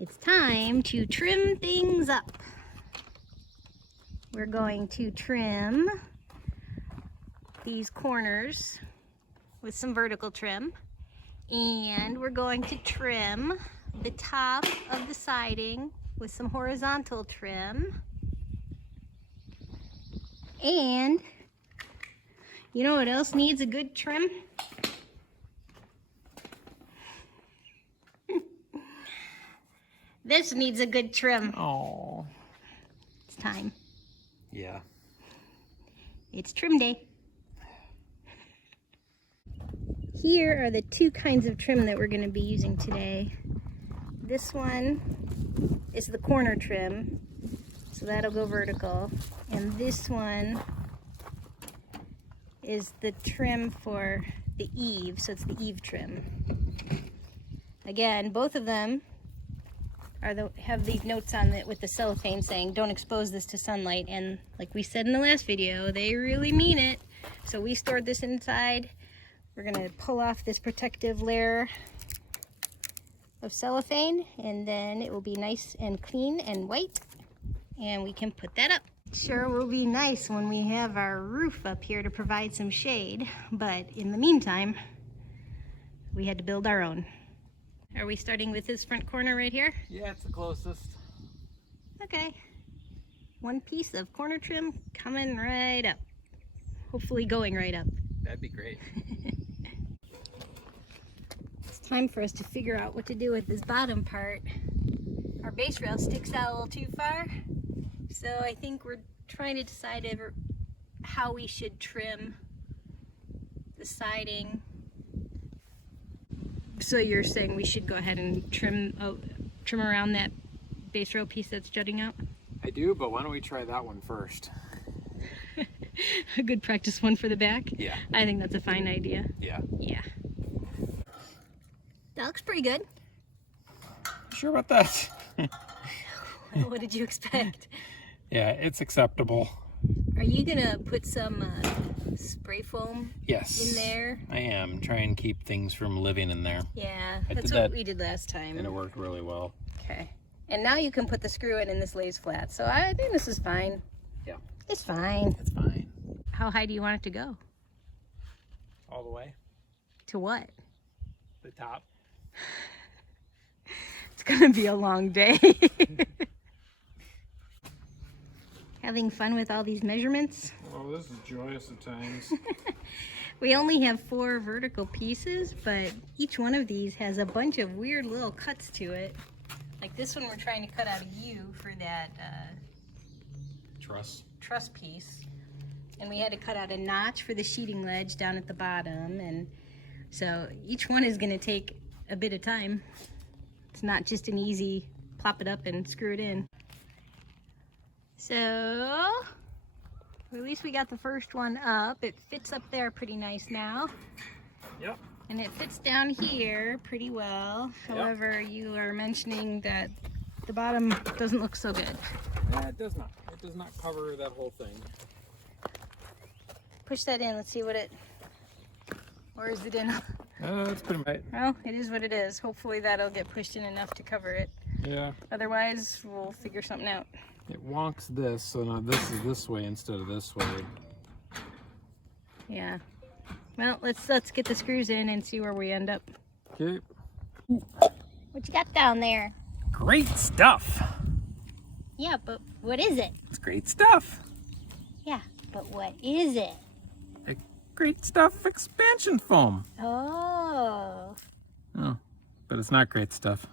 It's time to trim things up. We're going to trim these corners with some vertical trim, and we're going to trim the top of the siding with some horizontal trim. And you know what else needs a good trim? This needs a good trim. Oh. It's time. Yeah. It's trim day. Here are the two kinds of trim that we're going to be using today. This one is the corner trim, so that'll go vertical. And this one is the trim for the eave, so it's the eave trim. Again, both of them have these notes on it with the cellophane saying don't expose this to sunlight, and like we said in the last video, they really mean it. So we stored this inside. We're gonna pull off this protective layer of cellophane, and then it will be nice and clean and white, and we can put that up. Sure will be nice when we have our roof up here to provide some shade, but in the meantime, we had to build our own. Are we starting with this front corner right here? Yeah, it's the closest. Okay. One piece of corner trim coming right up. Hopefully going right up. That'd be great. It's time for us to figure out what to do with this bottom part. Our base rail sticks out a little too far, so I think we're trying to decide how we should trim the siding. So you're saying we should go ahead and trim around that base rail piece that's jutting out? I do, but why don't we try that one first? A good practice one for the back? Yeah. I think that's a fine idea. Yeah. Yeah. That looks pretty good. Sure about that? What did you expect? Yeah, it's acceptable. Are you gonna put some spray foam Yes. in there? I am. Try and keep things from living in there. Yeah, I that's did what that, we did last time. and it worked really well. Okay. And now you can put the screw in and this lays flat. So I think this is fine. Yeah. It's fine. It's fine. How high do you want it to go? All the way. To what? The top. It's gonna be a long day. Having fun with all these measurements? Oh, this is joyous at times. We only have 4 vertical pieces, but each one of these has a bunch of weird little cuts to it. Like this one we're trying to cut out a U for that truss piece. And we had to cut out a notch for the sheeting ledge down at the bottom. And so each one is going to take a bit of time. It's not just an easy plop it up and screw it in. So, at least we got the first one up. It fits up there pretty nice now. Yep. And it fits down here pretty well. Yep. However, you are mentioning that the bottom doesn't look so good. Yeah, it does not. It does not cover that whole thing. Push that in, let's see what it, or is it in? That's pretty much. Well, it is what it is. Hopefully that'll get pushed in enough to cover it. Yeah. Otherwise, we'll figure something out. It wonks this, so now this is this way instead of this way. Yeah. Well, let's get the screws in and see where we end up. Okay. What you got down there? Great stuff. Yeah, but what is it? It's great stuff. Yeah, but what is it? Great stuff expansion foam. Oh. Oh, but it's not great stuff.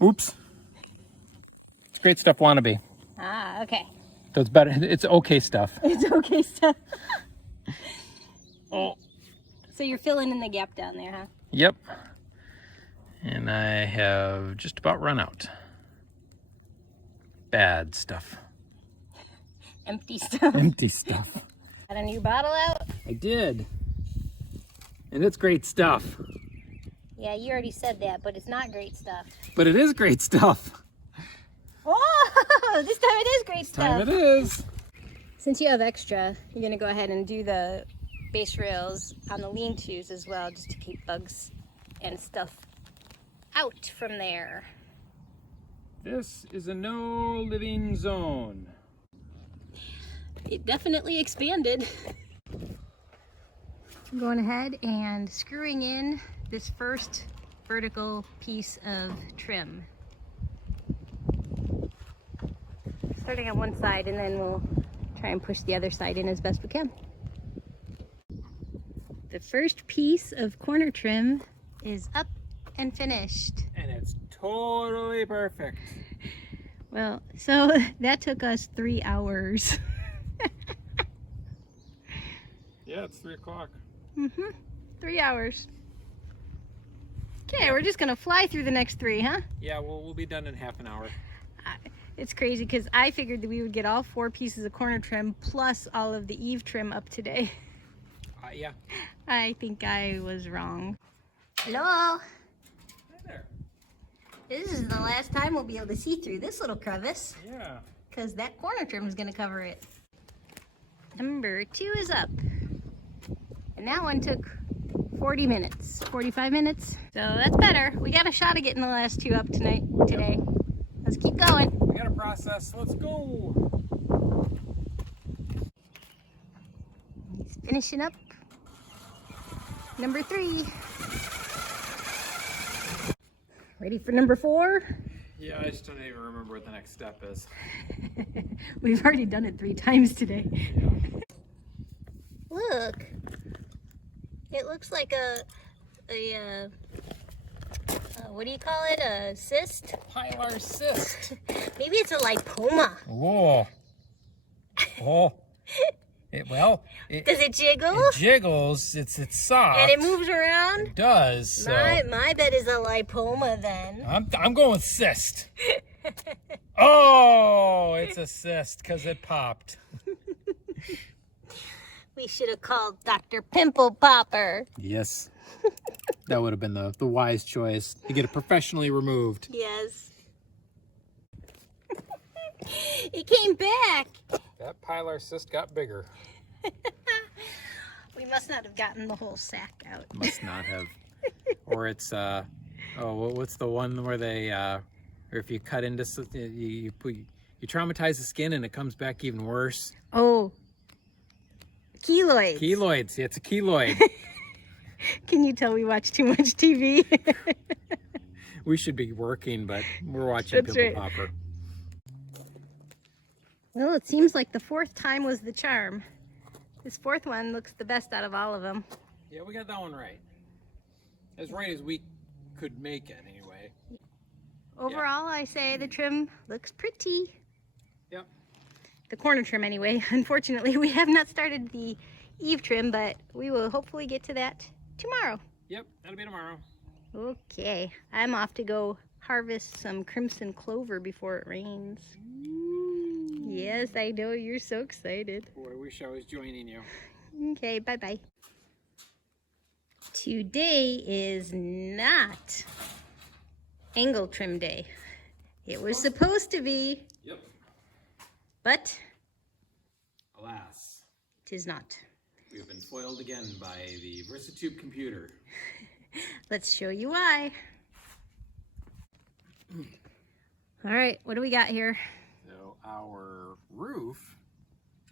Oops. It's great stuff wannabe. Ah, okay. So it's better. It's okay stuff. It's okay stuff. Oh. So you're filling in the gap down there, huh? Yep. And I have just about run out. Bad stuff. Empty stuff. Empty stuff. Got a new bottle out? I did. And it's great stuff. Yeah, you already said that, but it's not great stuff. But it is great stuff. Oh, this time it is great stuff. Time it is. Since you have extra, you're gonna go ahead and do the base rails on the lean-tos as well, just to keep bugs and stuff out from there. This is a no living zone. It definitely expanded. I'm going ahead and screwing in this first vertical piece of trim. Starting on one side, and then we'll try and push the other side in as best we can. The first piece of corner trim is up and finished. And it's totally perfect. Well, so that took us 3 hours. Yeah, it's 3 o'clock. 3 hours. Okay, we're just gonna fly through the next 3, huh? Yeah, we'll be done in half an hour. It's crazy because I figured that we would get all 4 pieces of corner trim plus all of the eave trim up today. Yeah. I think I was wrong. Hello. Hi there. This is the last time we'll be able to see through this little crevice Yeah. because that corner trim is going to cover it. Number 2 is up. And that one took 40 minutes, 45 minutes. So that's better. We got a shot of getting the last 2 up today. Let's keep going. We got a process. Let's go. He's finishing up number 3. Ready for number 4? Yeah, I just don't even remember what the next step is. We've already done it 3 times today. Yeah. Look, it looks like a what do you call it? A cyst? Pilar cyst. Maybe it's a lipoma. Whoa. Oh. Well, Does it jiggle? it jiggles. It's soft. And it moves around? It does. So My bet is a lipoma then. I'm going with cyst. Oh, it's a cyst because it popped. We should have called Dr. Pimple Popper. Yes. That would have been the wise choice to get it professionally removed. Yes. It came back. That pilar cyst got bigger. We must not have gotten the whole sack out. Must not have. Or it's what's the one where they or if you cut into you traumatize the skin and it comes back even worse. Oh. Keloids. Keloids. Yeah, it's a keloid. Can you tell we watch too much TV? We should be working, but we're watching That's Pimple right. Popper. Well, it seems like the 4th time was the charm. This 4th one looks the best out of all of them. Yeah, we got that one right. As right as we could make it, anyway. Overall, I say the trim looks pretty. Yep. The corner trim anyway. Unfortunately, we have not started the eave trim, but we will hopefully get to that tomorrow. Yep, that'll be tomorrow. Okay, I'm off to go harvest some crimson clover before it rains. Yes, I know, you're so excited. Boy, I wish I was joining you. Okay, bye-bye. Today is not angle trim day. It was supposed to be, Yep. but Alas, it is not. we have been foiled again by the VersaTube computer. Let's show you why. All right, what do we got here? So our roof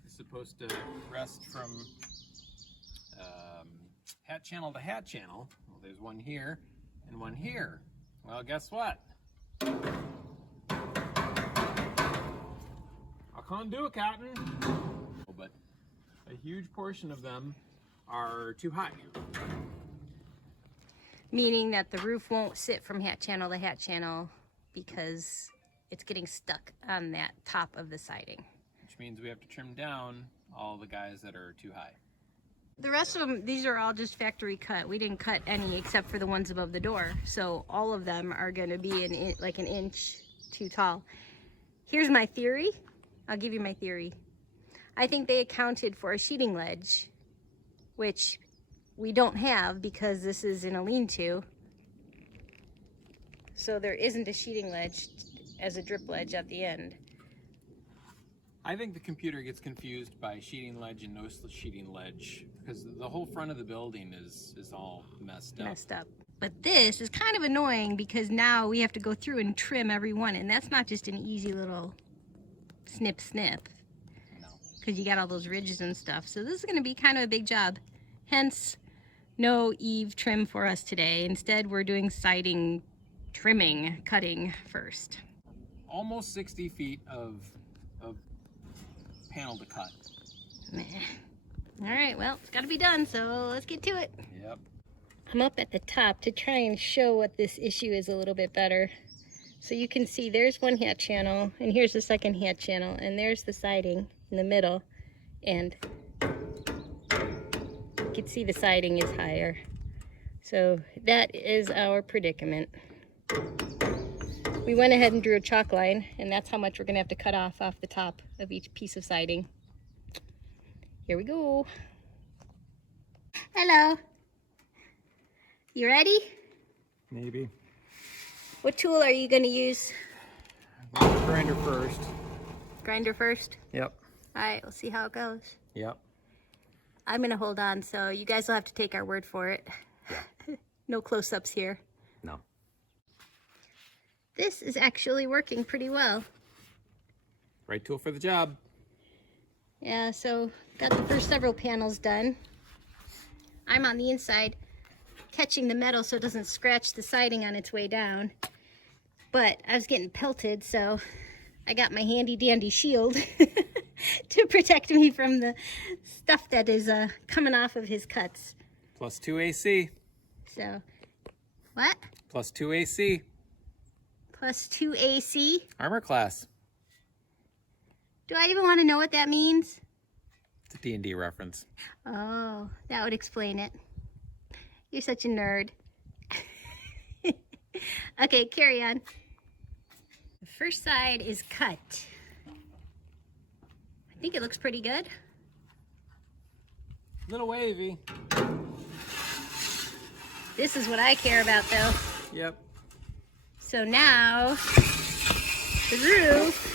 is supposed to rest from hat channel to hat channel. Well, there's one here and one here. Well, guess what? I can't do it, Captain. But a huge portion of them are too high. Meaning that the roof won't sit from hat channel to hat channel because it's getting stuck on that top of the siding. Which means we have to trim down all the guys that are too high. The rest of them, these are all just factory cut. We didn't cut any except for the ones above the door. So all of them are going to be like an inch too tall. Here's my theory. I'll give you my theory. I think they accounted for a sheeting ledge, which we don't have because this is in a lean-to. So there isn't a sheeting ledge as a drip ledge at the end. I think the computer gets confused by sheeting ledge and no sheeting ledge because the whole front of the building is all messed up. But this is kind of annoying because now we have to go through and trim every one, and that's not just an easy little snip snip. No. Because you got all those ridges and stuff. So this is going to be kind of a big job. Hence, no eave trim for us today. Instead, we're doing siding trimming, cutting first. Almost 60 feet of panel to cut. Meh. All right, well, it's got to be done, so let's get to it. Yep. I'm up at the top to try and show what this issue is a little bit better. So you can see there's one hat channel, and here's the second hat channel, and there's the siding in the middle, and you can see the siding is higher. So that is our predicament. We went ahead and drew a chalk line, and that's how much we're gonna have to cut off the top of each piece of siding. Here we go. Hello. You ready? Maybe. What tool are you gonna use? Grinder first. Grinder first? Yep. All right, we'll see how it goes. Yep. I'm gonna hold on, so you guys will have to take our word for it. No close-ups here. No. This is actually working pretty well. Right tool for the job. Yeah, so got the first several panels done. I'm on the inside, catching the metal so it doesn't scratch the siding on its way down. But I was getting pelted, so I got my handy dandy shield to protect me from the stuff that is coming off of his cuts. Plus 2 AC. So, what? Plus 2 AC. Plus 2 AC? Armor class. Do I even want to know what that means? It's a D&D reference. Oh, that would explain it. You're such a nerd. Okay, carry on. The first side is cut. I think it looks pretty good. Little wavy. This is what I care about, though. Yep. So now, the roof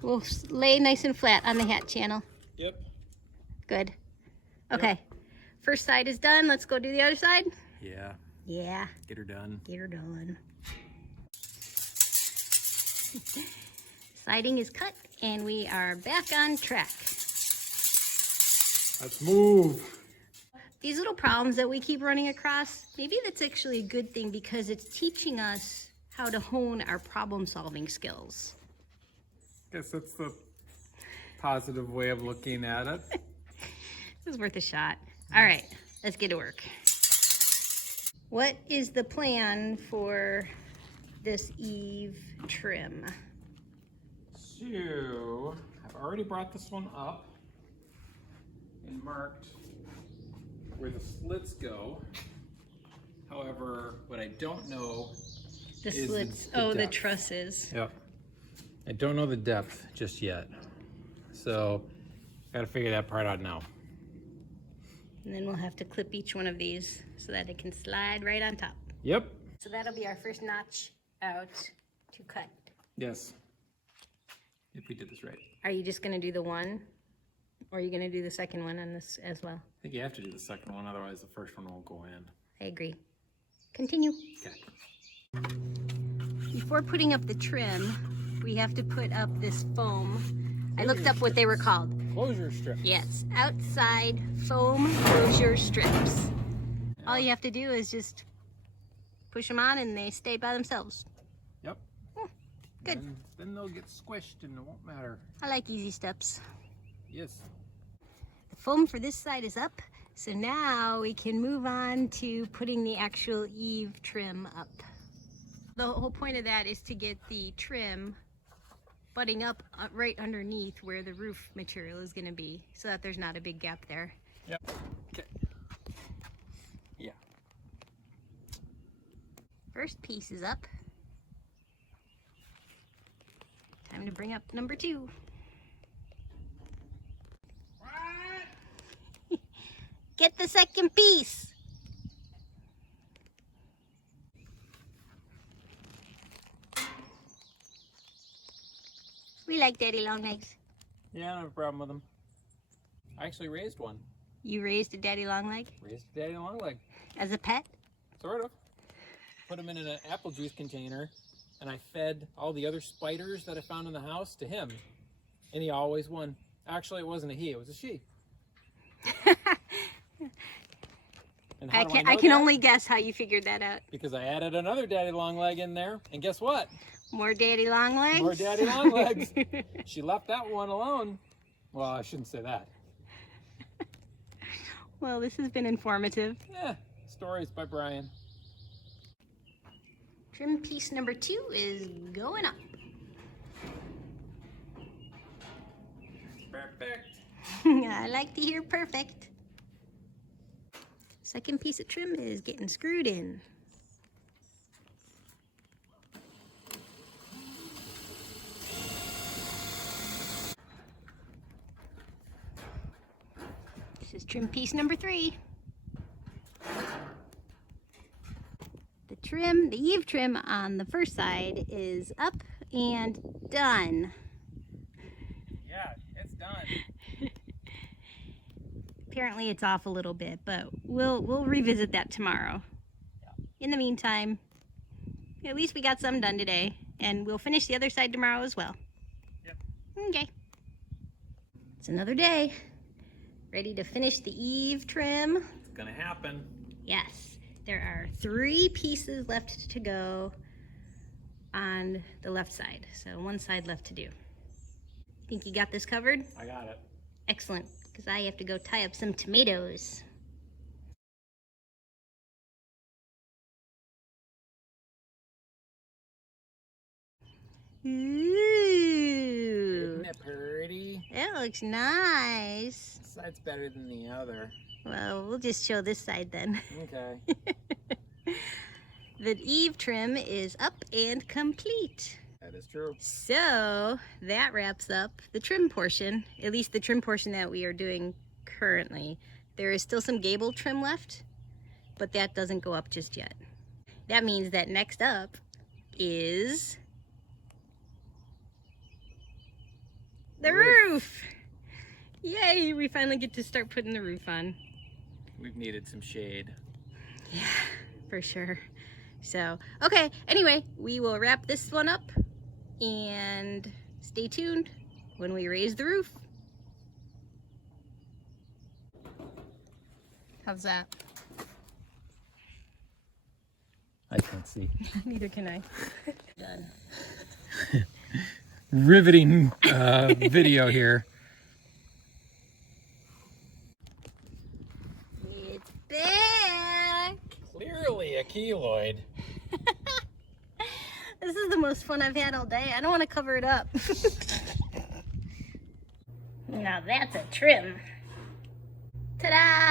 will lay nice and flat on the hat channel. Yep. Good. Okay. First side is done. Let's go do the other side. Yeah. Yeah. Get her done. Get her done. Siding is cut and we are back on track. Let's move. These little problems that we keep running across, maybe that's actually a good thing because it's teaching us how to hone our problem-solving skills. Guess that's the positive way of looking at it. It was worth a shot. All right, let's get to work. What is the plan for this eave trim? So, I've already brought this one up and marked where the slits go. However, what I don't know The is slits, the the depth. trusses. Yep. I don't know the depth just yet. So, gotta figure that part out now. And then we'll have to clip each one of these so that it can slide right on top. Yep. So that'll be our first notch out to cut. Yes. If we did this right. Are you just gonna do the one? Or are you gonna do the second one on this as well? I think you have to do the second one, otherwise the first one won't go in. I agree. Continue. Okay. Before putting up the trim, we have to put up this foam. I looked up what they were called. Closure strip. Yes, outside foam closure strips. All you have to do is just push them on and they stay by themselves. Yep. Good. And then they'll get squished and it won't matter. I like easy steps. Yes. The foam for this side is up, so now we can move on to putting the actual eave trim up. The whole point of that is to get the trim butting up right underneath where the roof material is going to be, so that there's not a big gap there. Yep. Okay. Yeah. First piece is up. Time to bring up number 2. Get the second piece. We like daddy long legs. Yeah, I don't have a problem with them. I actually raised one. You raised a daddy long leg? Raised a daddy long leg. As a pet? Sort of. Put him in an apple juice container, and I fed all the other spiders that I found in the house to him, and he always won. Actually, it wasn't a he, it was a she. And how do I can that? only guess how you figured that out. Because I added another daddy long leg in there, and guess what? More daddy long legs? More daddy long legs. She left that one alone. Well, I shouldn't say that. Well, this has been informative. Yeah, stories by Brian. Trim piece number 2 is going up. Perfect. I like to hear perfect. Second piece of trim is getting screwed in. This is trim piece number 3. The trim, the eave trim on the first side is up and done. Yeah, it's done. Apparently it's off a little bit, but we'll revisit that tomorrow. In the meantime, at least we got some done today, and we'll finish the other side tomorrow as well. Yep. Okay. It's another day. Ready to finish the eave trim. It's gonna happen. Yes. There are 3 pieces left to go on the left side. So one side left to do. Think you got this covered? I got it. Excellent, because I have to go tie up some tomatoes. Ooh, Isn't it pretty? that looks nice. This side's better than the other. Well, we'll just show this side then. Okay. The eave trim is up and complete. That is true. So that wraps up the trim portion, at least the trim portion that we are doing currently. There is still some gable trim left, but that doesn't go up just yet. That means that next up is the roof. Yay, we finally get to start putting the roof on. We've needed some shade. Yeah, for sure. So, okay, anyway, we will wrap this one up and stay tuned when we raise the roof. How's that? I can't see. Neither can I. Done. Riveting video here. It's back. Clearly a keloid. This is the most fun I've had all day. I don't want to cover it up. Now that's a trim. Ta-da!